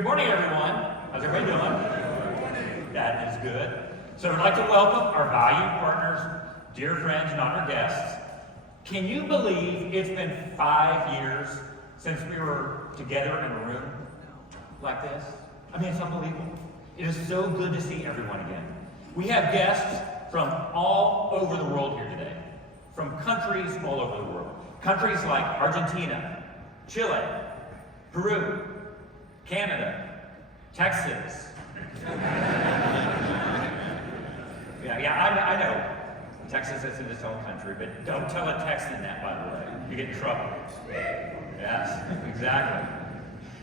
Good morning, everyone. How's everybody doing? That is good. So I'd like to welcome our valued partners, dear friends, and honored guests. Can you believe it's been 5 years since we were together in a room like this? I mean, it's unbelievable. It is so good to see everyone again. We have guests from all over the world here today, from countries all over the world. Countries like Argentina, Chile, Peru, Canada, Texas. I know. Texas is in its own country, but don't tell a Texan that, by the way. You get in trouble. Yes, exactly.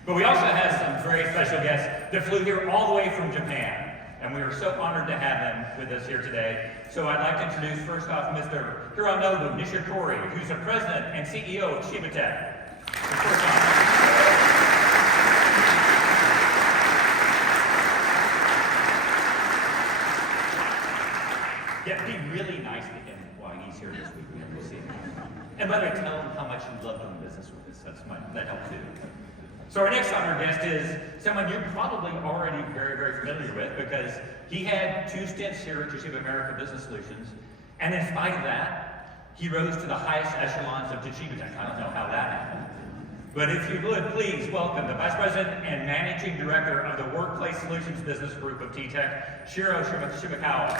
But we also have some very special guests that flew here all the way from Japan, and we are so honored to have them with us here today. So I'd like to introduce first off Mr. Hironobu Nishikori, who's the president and CEO of Toshiba Tech. First off. Yeah, be really nice to him while he's here this week. We'll see. And by the way, tell him how much you love doing business with us. That helps too. So our next honored guest is someone you're probably already very, very familiar with because he had 2 stints here at Toshiba America Business Solutions. And in spite of that, he rose to the highest echelons of Toshiba Tech. I don't know how that happened. But if you would, please welcome the Vice President and Managing Director of the Workplace Solutions Business Group of T-Tech, Shiro Shimakawa.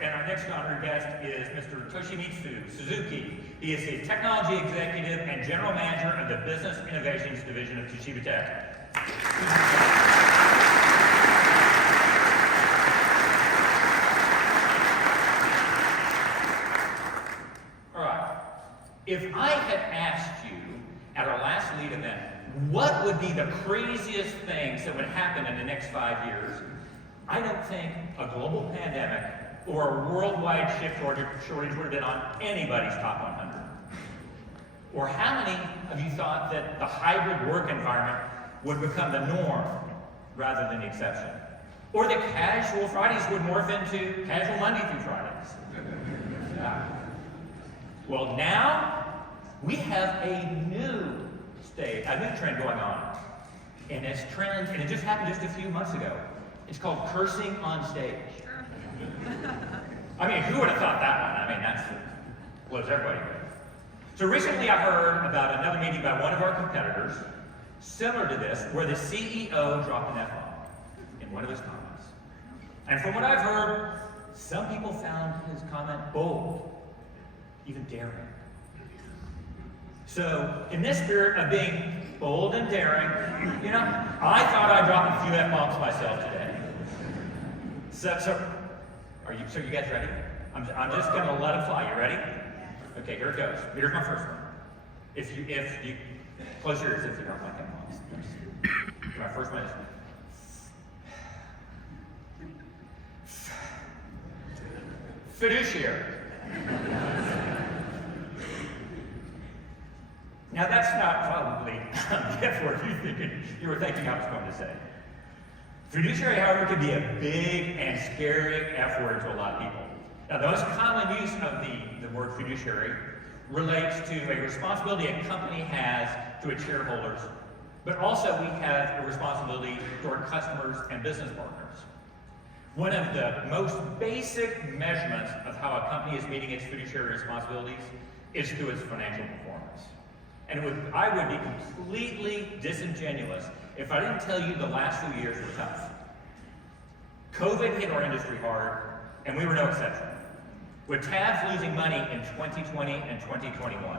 And our next honored guest is Mr. Toshimitsu Suzuki. He is the Technology Executive and General Manager of the Business Innovations Division of Toshiba Tech. If I had asked you at our last lead event, what would be the craziest things that would happen in the next 5 years, I don't think a global pandemic or a worldwide chip shortage would have been on anybody's top 100. Or how many of you thought that the hybrid work environment would become the norm rather than the exception? Or that casual Fridays would morph into casual Monday through Fridays? Yeah. Well, now we have a new trend going on, and it's trend, and it just happened just a few months ago. It's called cursing on stage. I mean, who would have thought that one? I mean, that blows everybody away. So recently, I heard about another meeting by one of our competitors, similar to this, where the CEO dropped an F-bomb in one of his comments. And from what I've heard, some people found his comment bold, even daring. So, in this spirit of being bold and daring, I thought I'd drop a few F-bombs myself today. So you guys ready? I'm just going to let it fly. You ready? Okay, here it goes. Here's my first one. If you close your ears if you don't like F-bombs. My first one is fiduciary. Now that's not probably the F word you were thinking I was going to say. Fiduciary, however, can be a big and scary F word to a lot of people. Now the most common use of the word fiduciary relates to a responsibility a company has to its shareholders, but also we have a responsibility to our customers and business partners. One of the most basic measurements of how a company is meeting its fiduciary responsibilities is through its financial performance. And I would be completely disingenuous if I didn't tell you the last few years were tough. COVID hit our industry hard, and we were no exception, with tabs losing money in 2020 and 2021.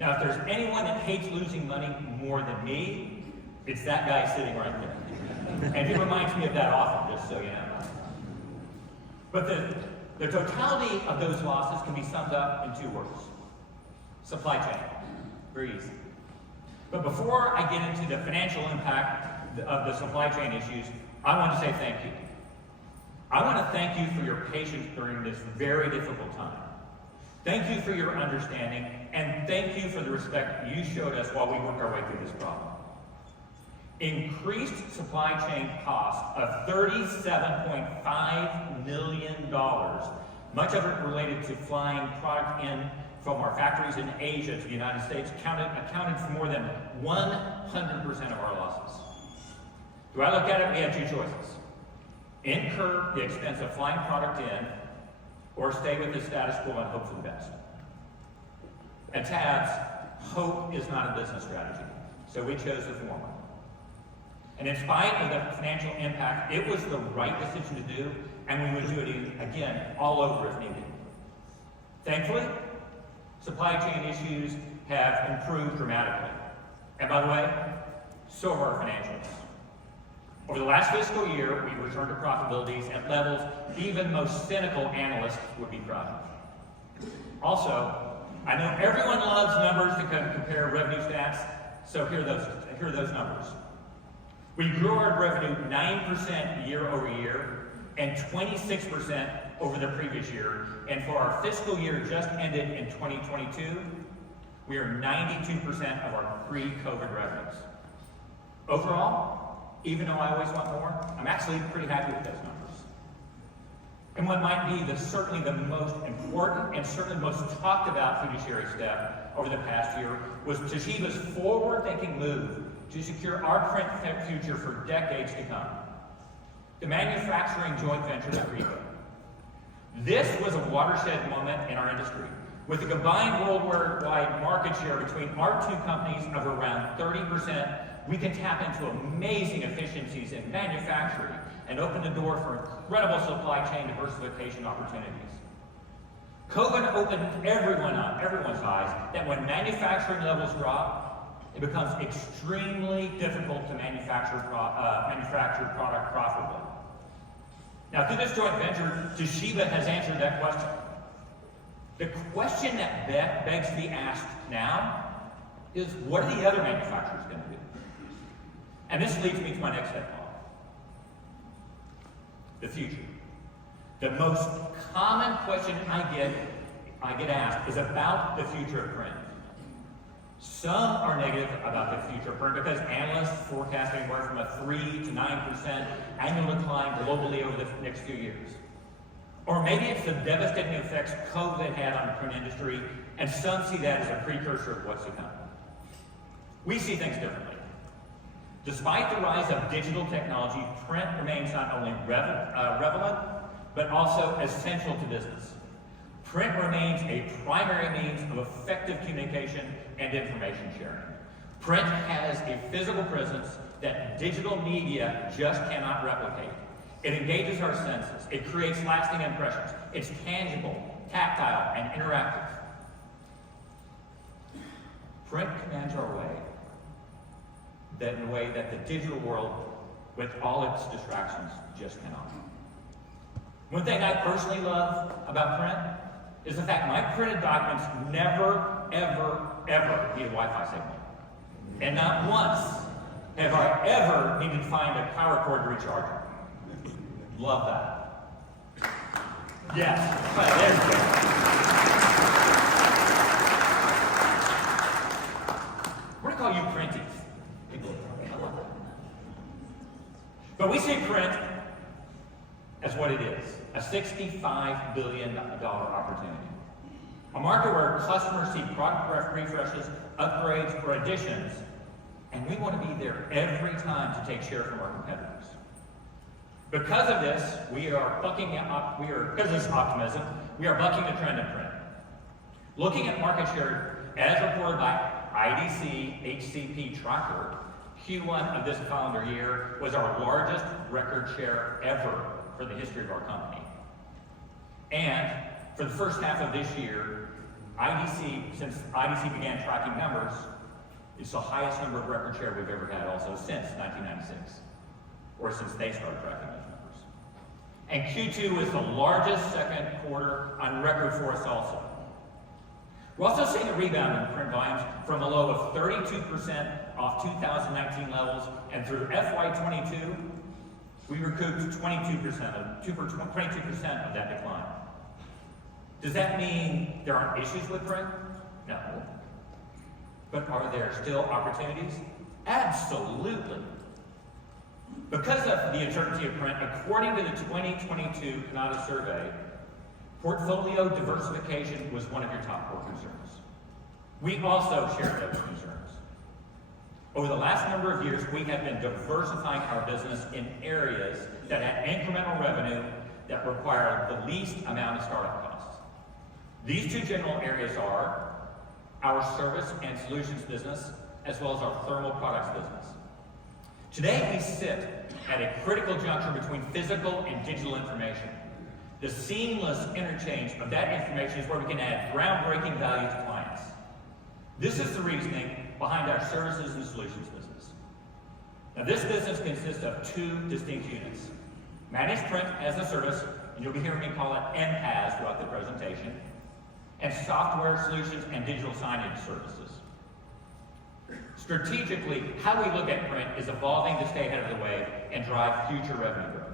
Now, if there's anyone that hates losing money more than me, it's that guy sitting right there. And he reminds me of that often, just so you know. But the totality of those losses can be summed up in 2 words. Supply chain. Very easy. But before I get into the financial impact of the supply chain issues, I want to say thank you. I want to thank you for your patience during this very difficult time. Thank you for your understanding, and thank you for the respect you showed us while we worked our way through this problem. Increased supply chain costs of $37.5 million much of it related to flying product in from our factories in Asia to the United States, accounted for more than 100% of our losses. Do I look at it? We had two choices. Incur the expense of flying product in, or stay with the status quo and hope for the best. At Tabs, hope is not a business strategy, so we chose the former. And in spite of the financial impact, it was the right decision to do, and we would do it again all over if needed. Thankfully, supply chain issues have improved dramatically. And by the way, so have our financials. Over the last fiscal year, we returned to profitabilities at levels even most cynical analysts would be proud of. Also, I know everyone loves numbers to compare revenue stats, so here are those numbers. We grew our revenue 9% year over year and 26% over the previous year. And for our fiscal year just ended in 2022, we are 92% of our pre-COVID revenues. Overall, even though I always want more, I'm actually pretty happy with those numbers. And what might be certainly the most important and certainly most talked about fiduciary step over the past year was Toshiba's forward-thinking move to secure our print future for decades to come. The manufacturing joint venture with Ricoh. This was a watershed moment in our industry, with a combined worldwide market share between our two companies of around 30%. We can tap into amazing efficiencies in manufacturing and open the door for incredible supply chain diversification opportunities. COVID opened everyone's eyes that when manufacturing levels drop, it becomes extremely difficult to manufacture product profitably. Now, through this joint venture, Toshiba has answered that question. The question that begs to be asked now is, what are the other manufacturers going to do? And this leads me to my next head thought. The future. The most common question I get asked is about the future of print. Some are negative about the future of print because analysts forecast anywhere from a 3 to 9% annual decline globally over the next few years. Or maybe it's the devastating effects COVID had on the print industry, and some see that as a precursor of what's to come. We see things differently. Despite the rise of digital technology, print remains not only relevant, but also essential to business. Print remains a primary means of effective communication and information sharing. Print has a physical presence that digital media just cannot replicate. It engages our senses. It creates lasting impressions. It's tangible, tactile, and interactive. Print commands our way, in a way that the digital world, with all its distractions, just cannot. One thing I personally love about print is the fact my printed documents never, ever, ever need a Wi-Fi signal. And not once have I ever needed to find a power cord to recharge it. Love that. Yes. Well, there you go. We're going to call you printies. I love that. But we see print as what it is, a $65 billion opportunity. A market where customers see product refreshes, upgrades, or additions, and we want to be there every time to take share from our competitors. Because of this, because of this optimism, we are bucking the trend in print. Looking at market share, as reported by IDC HCP Tracker, Q1 of this calendar year was our largest record share ever for the history of our company. And for the first half of this year, since IDC began tracking numbers, it's the highest number of record share we've ever had also since 1996, or since they started tracking those numbers. And Q2 was the largest second quarter on record for us also. We're also seeing a rebound in print volumes from a low of 32% off 2019 levels, and through FY22, we recouped 22% of that decline. Does that mean there aren't issues with print? No. But are there still opportunities? Absolutely. Because of the uncertainty of print, according to the 2022 Keynote survey, Portfolio diversification was one of your top core concerns. We also share those concerns. Over the last number of years, we have been diversifying our business in areas that have incremental revenue that require the least amount of startup costs. These two general areas are our service and solutions business, as well as our thermal products business. Today, we sit at a critical juncture between physical and digital information. The seamless interchange of that information is where we can add groundbreaking value to clients. This is the reasoning behind our services and solutions business. Now, this business consists of two distinct units. Managed print as a service, and you'll be hearing me call it MPAS throughout the presentation, and software solutions and digital signage services. Strategically, how we look at print is evolving to stay ahead of the wave and drive future revenue growth.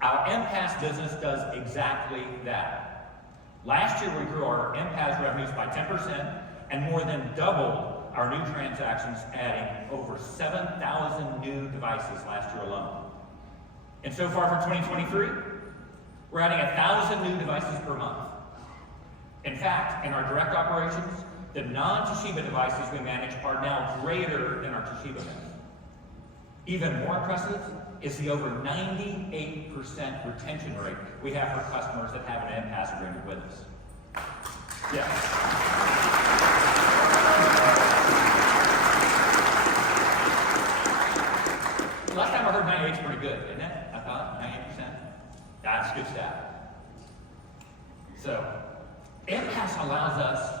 Our MPAS business does exactly that. Last year, we grew our MPAS revenues by 10% and more than doubled our new transactions, adding over 7,000 new devices last year alone. And so far for 2023, we're adding 1,000 new devices per month. In fact, in our direct operations, the non-Toshiba devices we manage are now greater than our Toshiba mix. Even more impressive is the over 98% retention rate we have for customers that have an MPAS agreement with us. Yes. Last time I heard 98 is pretty good, isn't it? I thought 98%. That's good stuff. So, MPAS allows us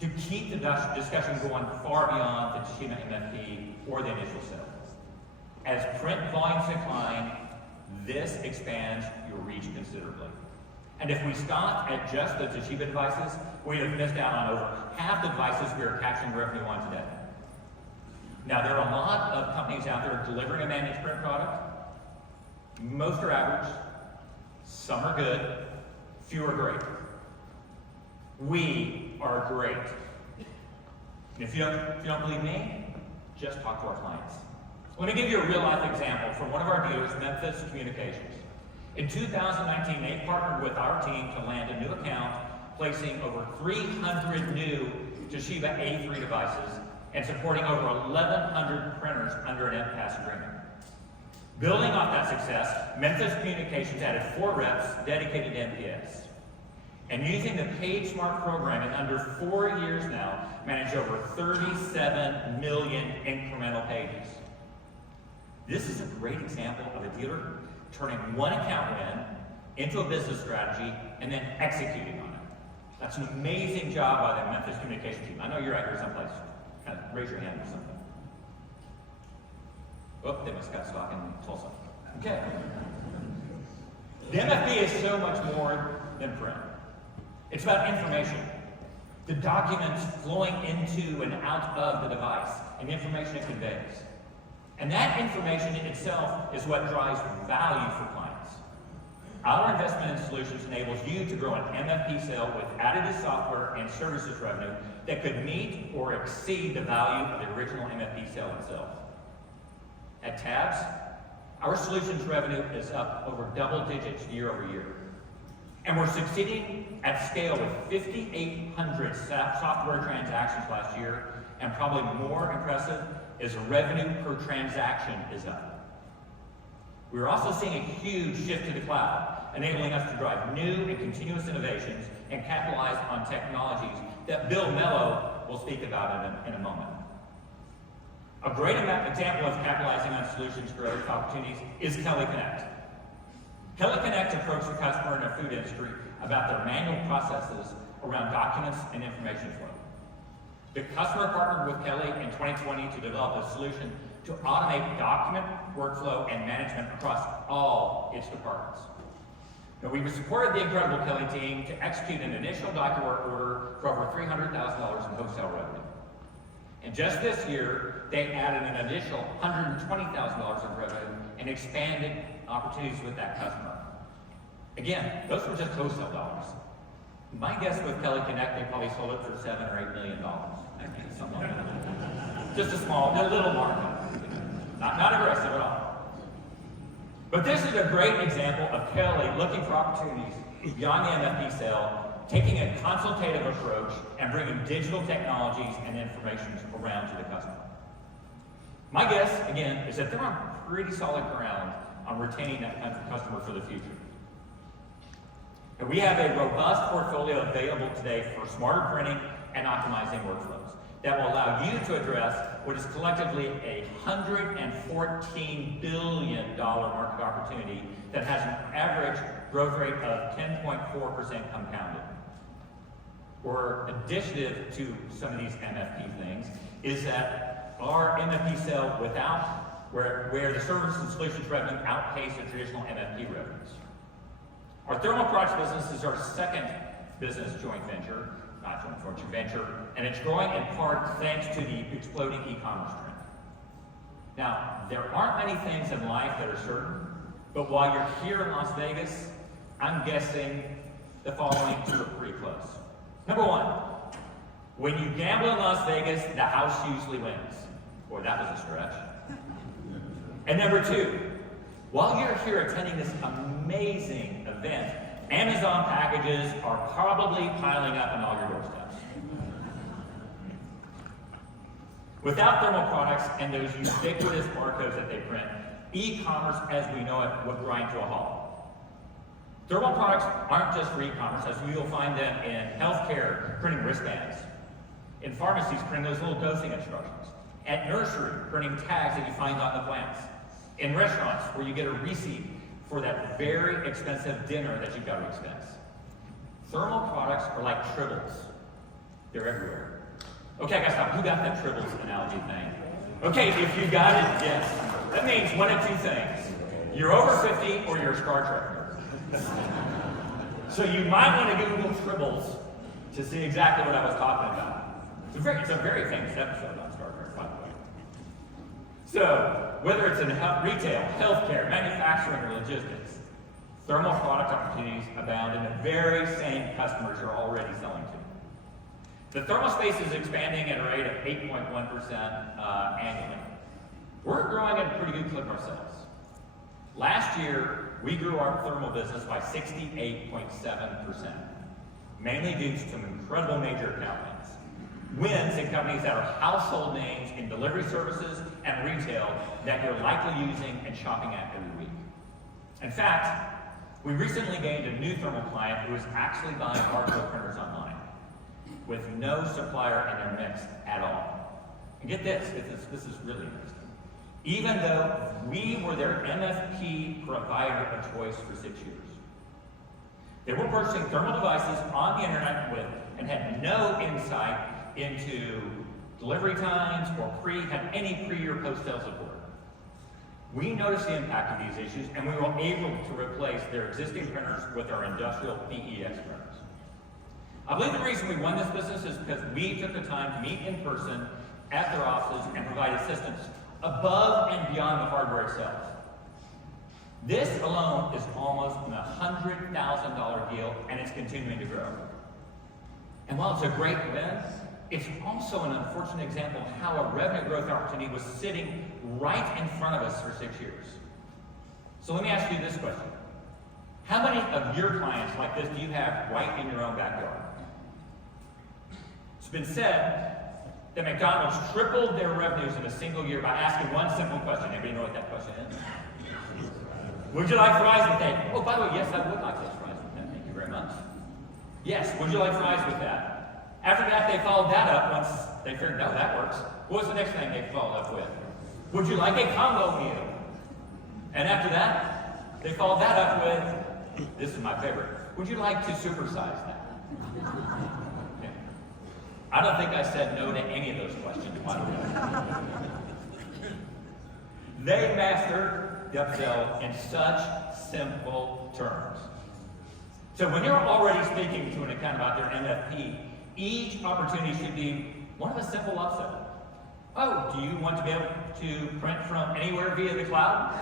to keep the discussion going far beyond the Toshiba MFP or the initial sale. As print volumes decline, this expands your reach considerably. And if we stopped at just the Toshiba devices, we'd have missed out on over half the devices we are capturing revenue on today. Now, there are a lot of companies out there delivering a managed print product. Most are average, some are good, few are great. We are great. And if you don't believe me, just talk to our clients. Let me give you a real-life example from one of our dealers, Memphis Communications. In 2019, they partnered with our team to land a new account, placing over 300 new Toshiba A3 devices and supporting over 1,100 printers under an MPAS agreement. Building off that success, Memphis Communications added 4 reps dedicated to MPS. And using the PageSmart program in under 4 years now, managed over 37 million incremental pages. This is a great example of a dealer turning one account win into a business strategy and then executing on it. That's an amazing job by the Memphis Communications team. I know you're out here someplace. Kind of raise your hand or something. Oh, they must have got stock in Tulsa. Okay. The MFP is so much more than print. It's about information. The documents flowing into and out of the device and the information it conveys. And that information in itself is what drives value for clients. Our investment in solutions enables you to grow an MFP sale with additive software and services revenue that could meet or exceed the value of the original MFP sale itself. At Tabs, our solutions revenue is up over double digits year over year. And we're succeeding at scale with 5,800 software transactions last year, and probably more impressive is revenue per transaction is up. We're also seeing a huge shift to the cloud, enabling us to drive new and continuous innovations and capitalize on technologies that Bill Mello will speak about in a moment. A great example of capitalizing on solutions growth opportunities is Kelly Connect. Kelly Connect approached the customer in the food industry about their manual processes around documents and information flow. The customer partnered with Kelly in 2020 to develop a solution to automate document workflow and management across all its departments. Now, we supported the incredible Kelly team to execute an initial document work order for over $300,000 in wholesale revenue. And just this year, they added an additional $120,000 in revenue and expanded opportunities with that customer. Again, those were just wholesale dollars. My guess with Kelly Connect, they probably sold it for $7 or $8 million. Something like that. Just a little market. Not aggressive at all. But this is a great example of Kelly looking for opportunities beyond the MFP sale, taking a consultative approach and bringing digital technologies and information around to the customer. My guess, again, is that they're on pretty solid ground on retaining that customer for the future. And we have a robust portfolio available today for smarter printing and optimizing workflows that will allow you to address what is collectively a $114 billion market opportunity that has an average growth rate of 10.4% compounded. Or additive to some of these MFP things is that our MFP sale where the service and solutions revenue outpace the traditional MFP revenues. Our thermal products business is our second business joint venture, and it's growing in part thanks to the exploding e-commerce trend. Now, there aren't many things in life that are certain, but while you're here in Las Vegas, I'm guessing the following two are pretty close. Number one, when you gamble in Las Vegas, the house usually wins. Boy, that was a stretch. And number two, while you're here attending this amazing event, Amazon packages are probably piling up on all your doorsteps. Without thermal products and those ubiquitous barcodes that they print, e-commerce as we know it would grind to a halt. Thermal products aren't just for e-commerce, as we will find them in healthcare, printing wristbands, in pharmacies, printing those little dosing instructions, at nursery, printing tags that you find on the plants, in restaurants where you get a receipt for that very expensive dinner that you've got to expense. Thermal products are like tribbles. They're everywhere. Okay, I gotta stop. Who got that tribbles analogy thing? Okay, if you got it, yes. That means one of two things. You're over 50 or you're a Star Trek nerd. So you might want to Google tribbles to see exactly what I was talking about. It's a very famous episode on Star Trek, by the way. So, whether it's in retail, healthcare, manufacturing, or logistics, thermal product opportunities abound in the very same customers you're already selling to. The thermal space is expanding at a rate of 8.1% annually. We're growing at a pretty good clip ourselves. Last year, we grew our thermal business by 68.7%, mainly due to some incredible major account wins in companies that are household names in delivery services and retail that you're likely using and shopping at every week. In fact, we recently gained a new thermal client who is actually buying barcode printers online with no supplier in their mix at all. And get this is really interesting. Even though we were their MFP provider of choice for 6 years. They were purchasing thermal devices on the internet with and had no insight into delivery times or had any pre or post-sale support. We noticed the impact of these issues and we were able to replace their existing printers with our industrial PEX printers. I believe the reason we won this business is because we took the time to meet in person at their offices and provide assistance above and beyond the hardware itself. This alone is almost a $100,000 deal and it's continuing to grow. And while it's a great win, it's also an unfortunate example of how a revenue growth opportunity was sitting right in front of us for 6 years. So let me ask you this question. How many of your clients like this do you have right in your own backyard? It's been said that McDonald's tripled their revenues in a single year by asking one simple question. Anybody know what that question is? Would you like fries with that? Oh, by the way, yes, I would like those fries with that. Thank you very much. Yes, would you like fries with that? After that, they followed that up once they figured, no, that works. What was the next thing they followed up with? Would you like a combo meal? And after that, they followed that up with, this is my favorite, would you like to supersize that? Okay. I don't think I said no to any of those questions, by the way. They mastered the upsell in such simple terms. So when you're already speaking to an account about their MFP, each opportunity should be one of a simple upsell. Oh, do you want to be able to print from anywhere via the cloud?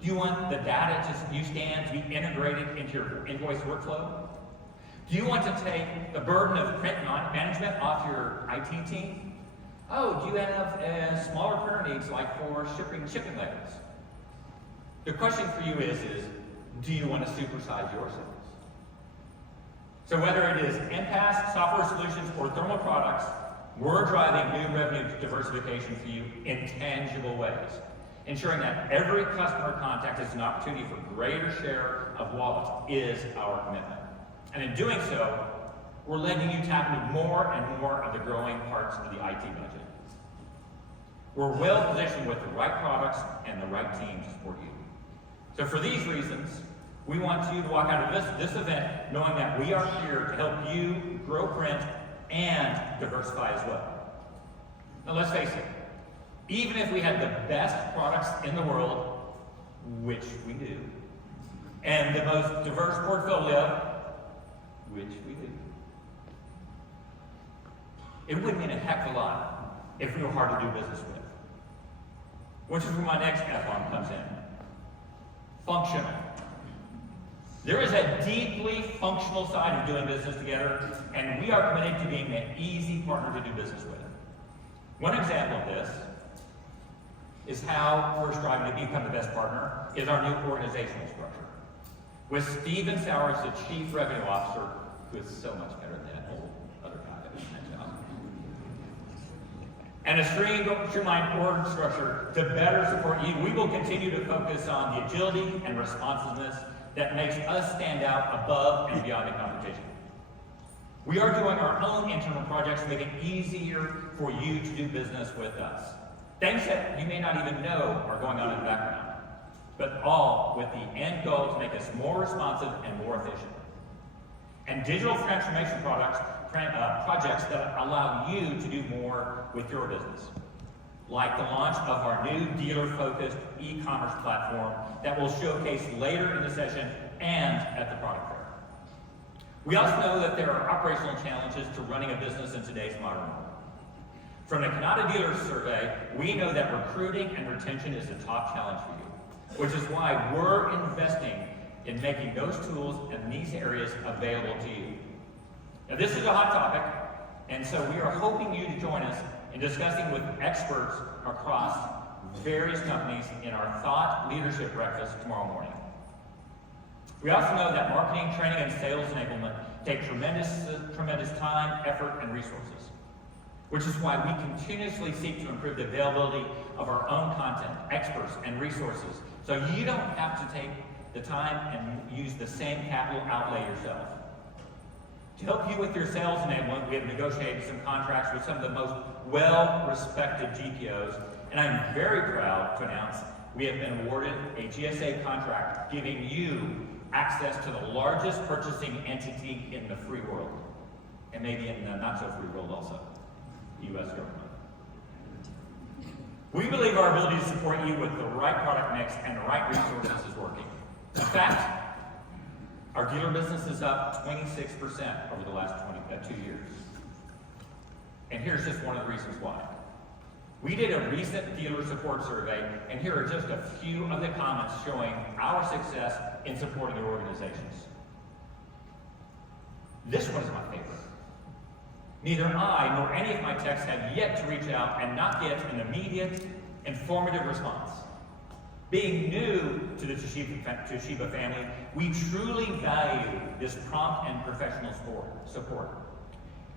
Do you want the data you scan to be integrated into your invoice workflow? Do you want to take the burden of print management off your IT team? Oh, do you have smaller printer needs like for shipping labels? The question for you is do you want to supersize your sales? So whether it is MPaaS, software solutions, or thermal products, we're driving new revenue diversification for you in tangible ways, ensuring that every customer contact is an opportunity for greater share of wallet is our commitment. And in doing so, we're letting you tap into more and more of the growing parts of the IT budget. We're well positioned with the right products and the right team to support you. So for these reasons, we want you to walk out of this event knowing that we are here to help you grow print and diversify as well. Now let's face it, even if we had the best products in the world, which we do, and the most diverse portfolio, which we do, it wouldn't mean a heck of a lot if we were hard to do business with. Which is where my next F-bomb comes in. Functional. There is a deeply functional side of doing business together, and we are committed to being an easy partner to do business with. One example of this is how we're striving to become the best partner is our new organizational structure. With Stephen Sowers, the Chief Revenue Officer, who is so much better than that old other guy that was in that job. And a streamlined org structure to better support you, we will continue to focus on the agility and responsiveness that makes us stand out above and beyond the competition. We are doing our own internal projects to make it easier for you to do business with us. Things that you may not even know are going on in the background, but all with the end goal to make us more responsive and more efficient. And digital transformation projects that allow you to do more with your business, like the launch of our new dealer-focused e-commerce platform that we'll showcase later in the session and at the product fair. We also know that there are operational challenges to running a business in today's modern world. From the Keynote Dealer Survey, we know that recruiting and retention is a top challenge for you, which is why we're investing in making those tools in these areas available to you. Now, this is a hot topic, and so we are hoping you to join us in discussing with experts across various companies in our Thought Leadership Breakfast tomorrow morning. We also know that marketing, training, and sales enablement take tremendous time, effort, and resources, which is why we continuously seek to improve the availability of our own content, experts, and resources, so you don't have to take the time and use the same capital outlay yourself. To help you with your sales enablement, we have negotiated some contracts with some of the most well-respected GPOs, and I'm very proud to announce we have been awarded a GSA contract giving you access to the largest purchasing entity in the free world, and maybe in the not-so-free world also, the U.S. government. We believe our ability to support you with the right product mix and the right resources is working. In fact, our dealer business is up 26% over the last 2 years. And here's just one of the reasons why. We did a recent dealer support survey, and here are just a few of the comments showing our success in supporting your organizations. This one is my favorite. Neither I nor any of my techs have yet to reach out and not get an immediate, informative response. Being new to the Toshiba family, we truly value this prompt and professional support.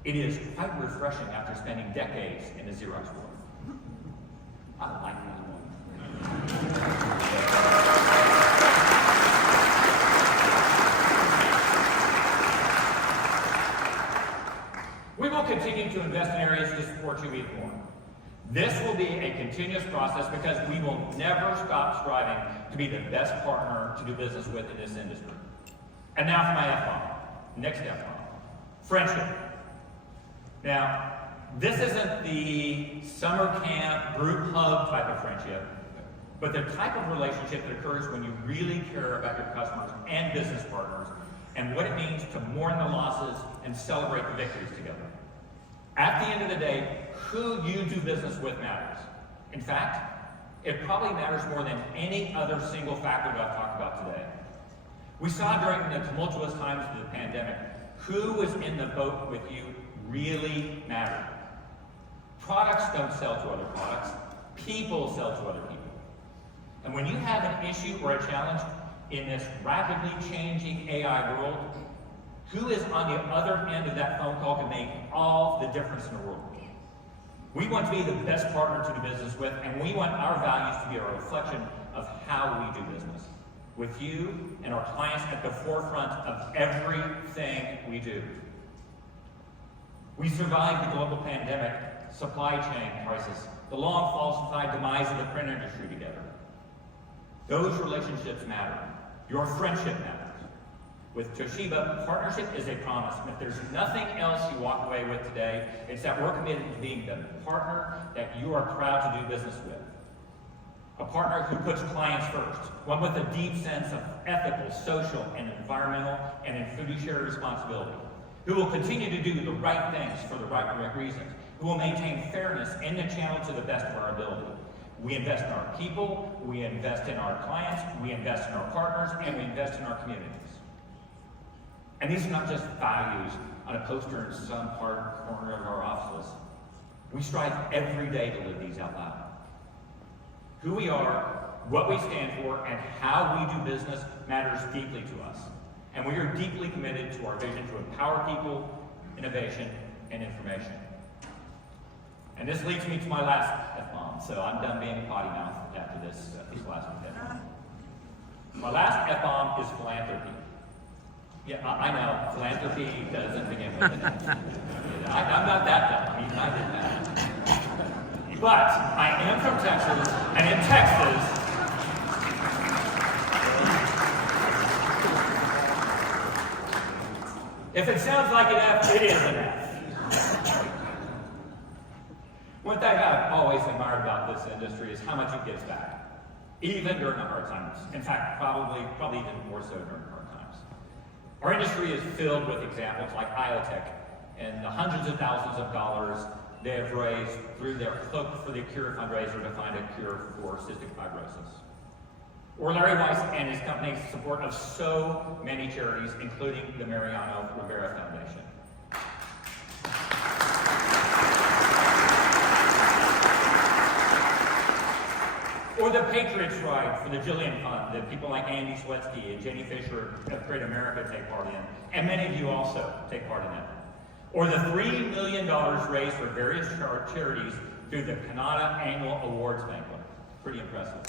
It is quite refreshing after spending decades in the Xerox world. I like that one. We will continue to invest in areas to support you even more. This will be a continuous process because we will never stop striving to be the best partner to do business with in this industry. And now for my F-bomb. Next F-bomb. Friendship. Now, this isn't the summer camp, group hug type of friendship, but the type of relationship that occurs when you really care about your customers and business partners and what it means to mourn the losses and celebrate the victories together. At the end of the day, who you do business with matters. In fact, it probably matters more than any other single factor that I've talked about today. We saw during the tumultuous times of the pandemic, who was in the boat with you really mattered. Products don't sell to other products. People sell to other people. And when you have an issue or a challenge in this rapidly changing AI world, Who is on the other end of that phone call can make all the difference in the world? We want to be the best partner to do business with, and we want our values to be a reflection of how we do business, with you and our clients at the forefront of everything we do. We survived the global pandemic, supply chain crisis, the long falsified demise of the print industry together. Those relationships matter. Your friendship matters. With Toshiba, partnership is a promise. And if there's nothing else you walk away with today, it's that we're committed to being the partner that you are proud to do business with. A partner who puts clients first, one with a deep sense of ethical, social, and environmental, and fiduciary responsibility, who will continue to do the right things for the right reasons, who will maintain fairness in the channel to the best of our ability. We invest in our people, we invest in our clients, we invest in our partners, and we invest in our communities. And these are not just values on a poster in some corner of our offices. We strive every day to live these out loud. Who we are, what we stand for, and how we do business matters deeply to us. And we are deeply committed to our vision to empower people, innovation, and information. And this leads me to my last F-bomb, so I'm done being a potty mouth after this last F-bomb. My last F-bomb is philanthropy. Yeah, I know, philanthropy doesn't begin with an F. I'm not that dumb, I mean, I did that. But I am from Texas, and in Texas, if it sounds like an F, it is an F. One thing I've always admired about this industry is how much it gives back, even during the hard times. In fact, probably even more so during hard times. Our industry is filled with examples like IoTech and the hundreds of thousands of dollars they have raised through their Cloak for the Cure fundraiser to find a cure for cystic fibrosis. Or Larry Weiss and his company's support of so many charities, including the Mariano Rivera Foundation. Or the Patriots Ride for the Jillian Fund that people like Andy Swetsky and Jenny Fisher of Great America take part in, and many of you also take part in it. Or the $3 million raised for various charities through the Canada Annual Awards Banquet. Pretty impressive.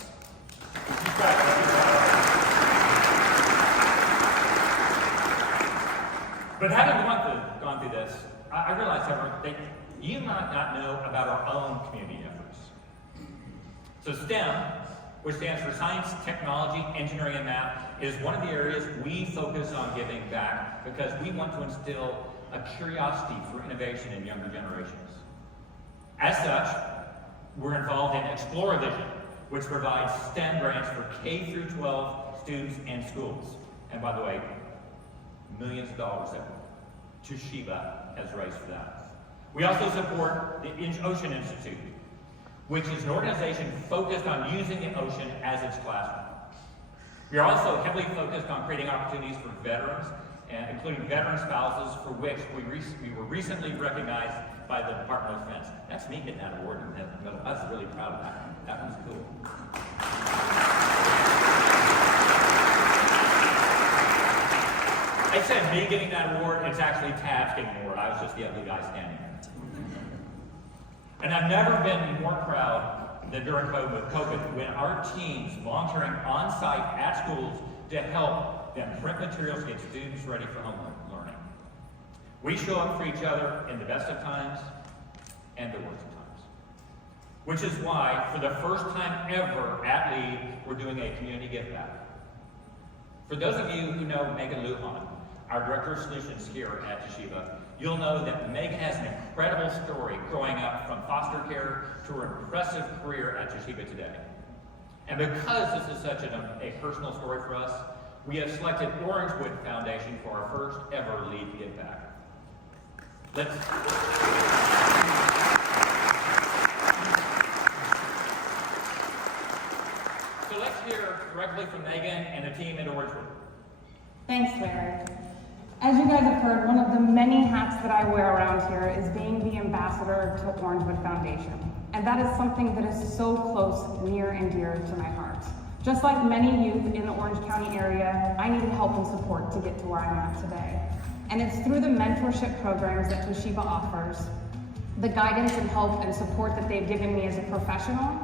But having gone through this, I realized that you might not know about our own community efforts. So STEM, which stands for Science, Technology, Engineering, and Math, is one of the areas we focus on giving back because we want to instill a curiosity for innovation in younger generations. As such, we're involved in Exploravision, which provides STEM grants for K through 12 students and schools. And by the way, millions of dollars that Toshiba has raised for that. We also support the Ocean Institute, which is an organization focused on using the ocean as its classroom. We are also heavily focused on creating opportunities for veterans, including veteran spouses, for which we were recently recognized by the Department of Defense. That's me getting that award in the middle. I was really proud of that one. That one's cool. I said me getting that award, it's actually Tabs getting the award. I was just the ugly guy standing there. And I've never been more proud than during COVID when our teams volunteering on-site at schools to help them print materials to get students ready for home learning. We show up for each other in the best of times and the worst of times. Which is why, for the first time ever at Lead, we're doing a community give back. For those of you who know Megan Lujan, our Director of Solutions here at Toshiba, you'll know that Megan has an incredible story growing up from foster care to her impressive career at Toshiba today. And because this is such a personal story for us, we have selected Orangewood Foundation for our first ever Lead Give Back. So let's hear directly from Megan and the team at Orangewood. Thanks, Larry. As you guys have heard, one of the many hats that I wear around here is being the ambassador to Orangewood Foundation. And that is something that is so close, near, and dear to my heart. Just like many youth in the Orange County area, I needed help and support to get to where I'm at today. And it's through the mentorship programs that Toshiba offers, the guidance and help and support that they've given me as a professional,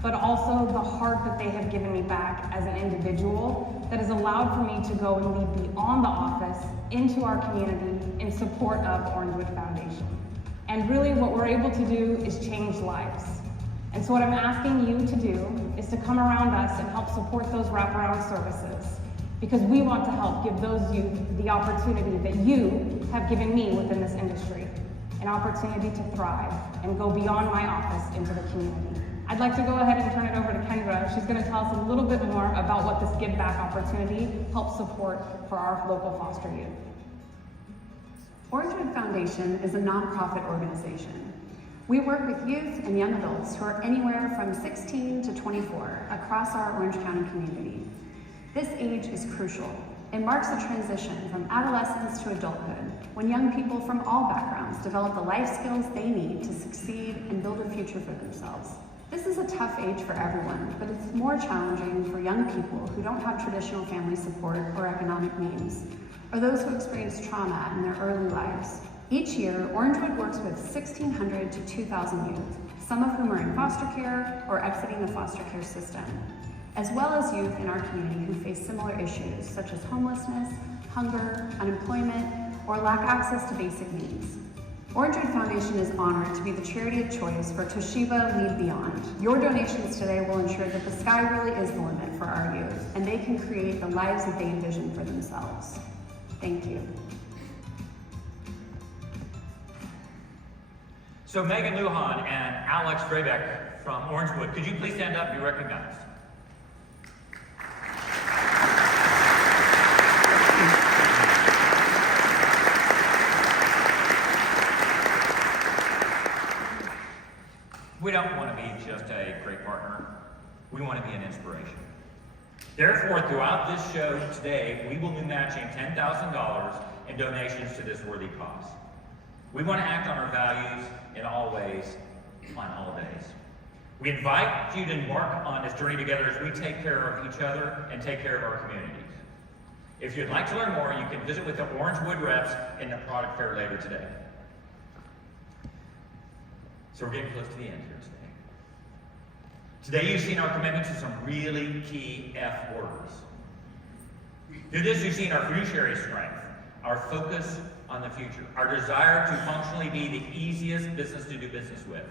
but also the heart that they have given me back as an individual that has allowed for me to go and lead beyond the office into our community in support of Orangewood Foundation. And really what we're able to do is change lives. And so what I'm asking you to do is to come around us and help support those wraparound services, because we want to help give those youth the opportunity that you have given me within this industry, an opportunity to thrive and go beyond my office into the community. I'd like to go ahead and turn it over to Kendra. She's going to tell us a little bit more about what this Give Back opportunity helps support for our local foster youth. Orangewood Foundation is a nonprofit organization. We work with youth and young adults who are anywhere from 16 to 24 across our Orange County community. This age is crucial. It marks a transition from adolescence to adulthood, when young people from all backgrounds develop the life skills they need to succeed and build a future for themselves. This is a tough age for everyone, but it's more challenging for young people who don't have traditional family support or economic means, or those who experience trauma in their early lives. Each year, Orangewood works with 1,600 to 2,000 youth, some of whom are in foster care or exiting the foster care system, as well as youth in our community who face similar issues such as homelessness, hunger, unemployment, or lack access to basic needs. Orangewood Foundation is honored to be the charity of choice for Toshiba Lead Beyond. Your donations today will ensure that the sky really is the limit for our youth, and they can create the lives that they envision for themselves. Thank you. So Megan Lujan and Alex Drebeck from Orangewood, could you please stand up and be recognized? We don't want to be just a great partner. We want to be an inspiration. Therefore, throughout this show today, we will be matching $10,000 in donations to this worthy cause. We want to act on our values in all ways, on all days. We invite you to embark on this journey together as we take care of each other and take care of our communities. If you'd like to learn more, you can visit with the Orangewood reps in the product fair later today. So we're getting close to the end here today. Today you've seen our commitment to some really key F orders. Through this you've seen our fiduciary strength, our focus on the future, our desire to functionally be the easiest business to do business with,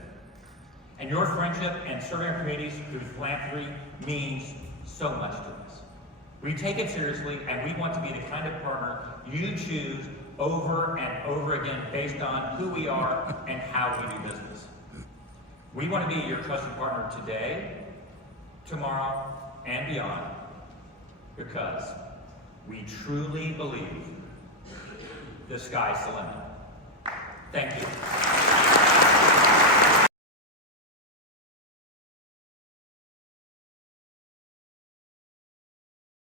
and your friendship and serving our communities through philanthropy means so much to us. We take it seriously, and we want to be the kind of partner you choose over and over again based on who we are and how we do business. We want to be your trusted partner today, tomorrow, and beyond, because we truly believe the sky's the limit. Thank you.